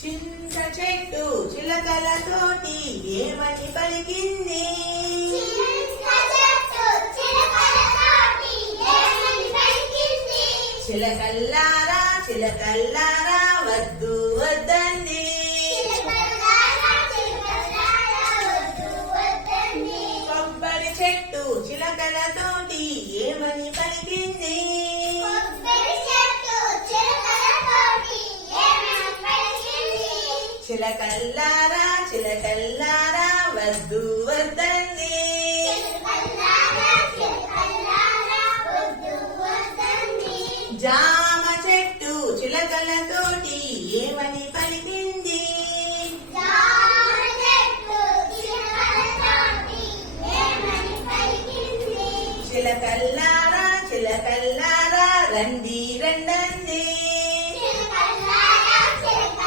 చింత చెట్టు చిలకలతోటి ఏమని పలికింది? చిలకల్లారా చిలకల్లారా వద్దు వద్దండి. కొబ్బరి చెట్టు చిలకలతోటి ఏమని పలికింది? చిలకల్లారా చిలకల్లారా వద్దు వద్దండి. జామ చెట్టు చిలకలతోటి